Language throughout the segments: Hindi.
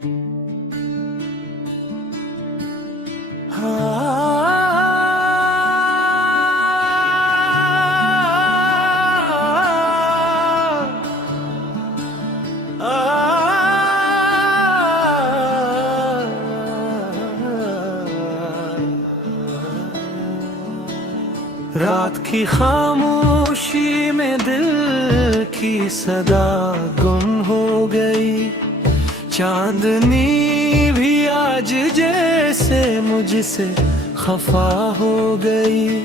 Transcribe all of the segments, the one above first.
रात की खामोशी में दिल की सदा गुम हो गई। चांदनी भी आज जैसे मुझसे खफा हो गई।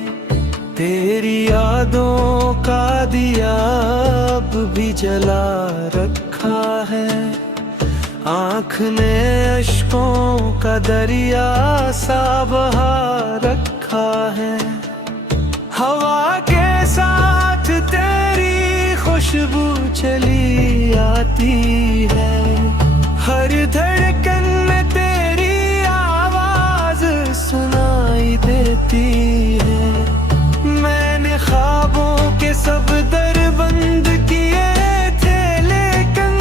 तेरी यादों का दिया अब भी जला रखा है। आँख ने अश्कों का दरिया सा बहा रखा है। हवा के साथ तेरी खुशबू चली आती है। हर धड़कन में तेरी आवाज सुनाई देती है। मैंने ख्वाबों के सब दर बंद किए थे, लेकिन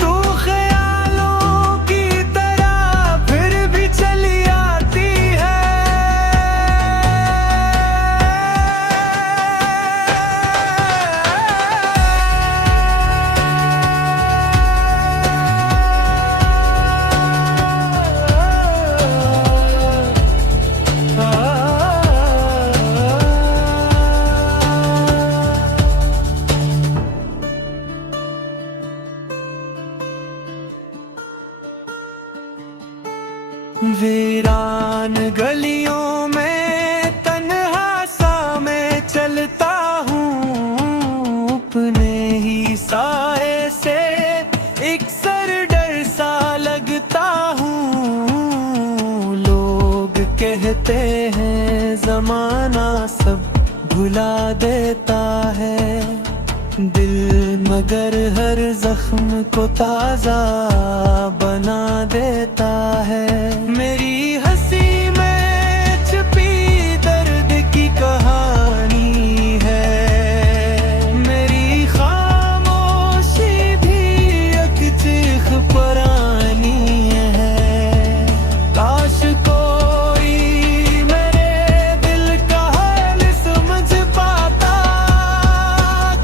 तू ख्यालों की तरह फिर भी चली आती है। वीरान गलियों में तन्हा सा मैं चलता हूँ। अपने ही साए से एक सर डर सा लगता हूँ। लोग कहते हैं जमाना सब भुला देता है दिल, मगर हर जख्म को ताजा बना देता है। मेरी हंसी में छुपी दर्द की कहानी है। मेरी खामोशी भी एक चीख पुरानी है। काश कोई मेरे दिल का हाल समझ पाता।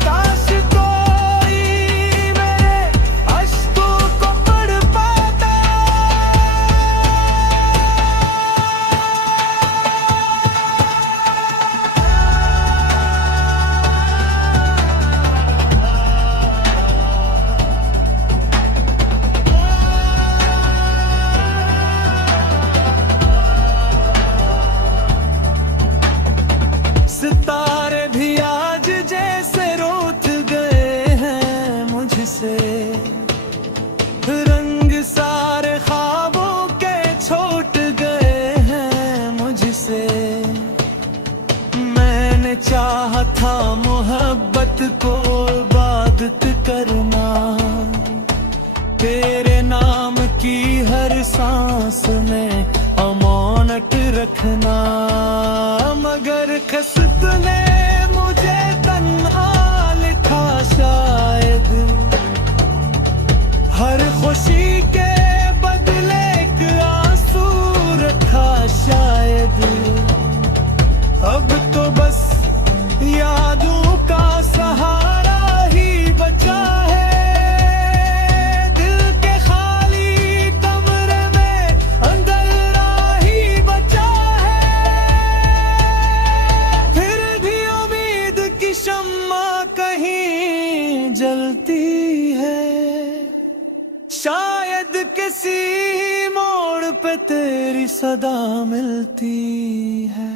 काश कोई मेरे अश्कों को पढ़ पाता। सितारे भी आज जैसे रूठ गए हैं मुझसे। रंग सारे ख्वाबों के छूट गए हैं मुझसे। मैंने चाहा था मोहब्बत को इबादत करना। तेरे नाम की हर सांस में अमानत रखना। मगर किस्मत ने मुझे तन्हा लिखा शायद। हर खुशी के बदले एक आंसू रखा शायद। अब तो बस यादों का सहारा ही बचा है। दिल के खाली कमरे में अंधेरा ही बचा है। फिर भी उम्मीद की शम्मा कहीं जलती है। शायद किसी मोड़ पे तेरी सदा मिलती है।